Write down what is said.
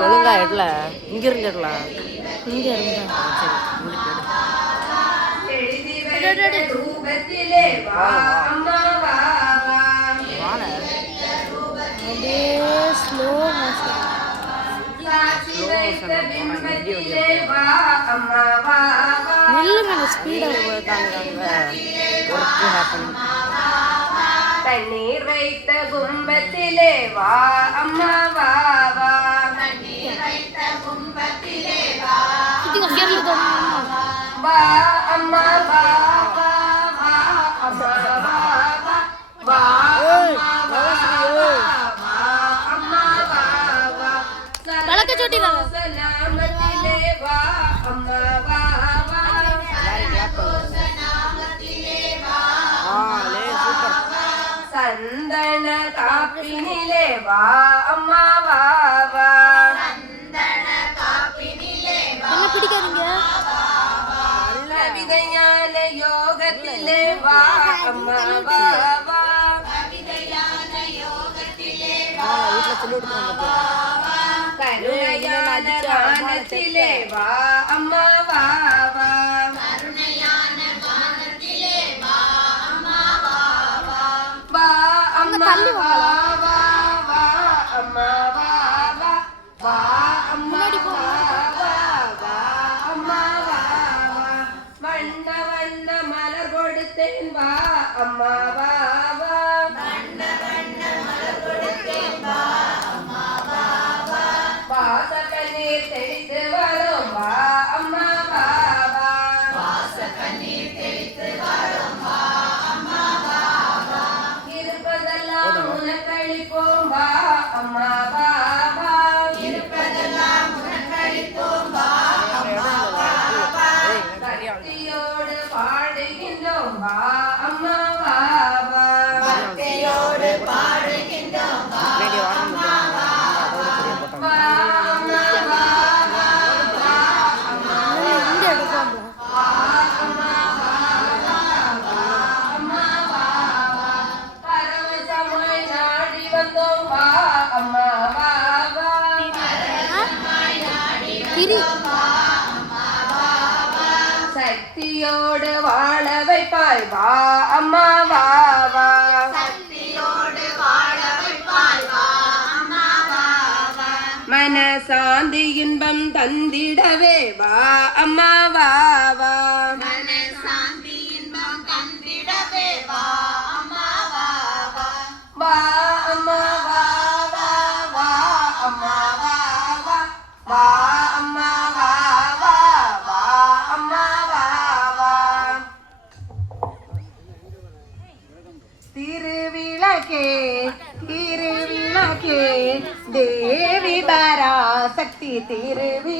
ஒழுங்கா இடல இங்க இருந்து இடலாம் இங்க இருந்தா ஸ்லோ நில்லுங்க ஸ்பீடாக போயிருக்காங்க தண்ணீர் வைத்த கும்பத்திலே வா அம்மா வா வா வா அம்மா வா வா வா அம்மா வா வா அம்மா வா வா வழக்க சொட்டிடுறாங்க நாமத்திலே வா அம்மா வா வா சந்தன காப்பினிலே வா அம்மா வா வா என்ன பிடிக்காதீங்க விதையான யோகத்திலே வா அம்மா வா வா கருணையான கானத்திலே வா அம்மா வா வா வா அம்மா வா வா வா அம்மா வா வா வா அம்மா வா வா வா அம்மா வா வா வண்ண வண்ண மலர் கொடுத்தேன் வா அம்மா வா வா வண்ண வண்ண மலர் கொடுத்தேன் வா அம்மா வா வா வாசக்கண்ணீர் தெளித்து வரும் வா அம்மா வா வா வாசக்கண்ணீர் தெளித்து வரும் வா அம்மா வா வா இருப்பதெல்லாம் உனக்களிப்போம் வா அம்மா வா வா இருப்பதெல்லாம் உனக்களிப்போம் வா அம்மா வா வா பக்தியோடு பாடுகின்றோம் வா அம்மா வா வா பக்தியோடு பாடுகின்றோம் வா அம்மா வா வா அம்மா வா வா வா அம்மா இந்த எடுக்கும் வா அம்மா வா வா வா அம்மா வா வா பரவசமாய் நாடி வந்தோம் வா அம்மா வா வா பரவசமாய் நாடி வந்தோம் வா அம்மா வா வா சக்தியோடு வாழ வைப்பாய் வா அம்மா வா வா சக்தியோடு வாழ வைப்பாய் வா அம்மா வா வா மனசாந்தி இன்பம் தந்திடவே வா அம்மா வா வா மனசாந்தி இன்பம் தந்திடவே வா அம்மா வா வா வா அம்மா வா வா வா அம்மா வா வா வா அம்மா வா வா வா அம்மா வா வா திருவிளக்கே திருவிளக்கே தேவி பராசக்தி திருவிளக்கே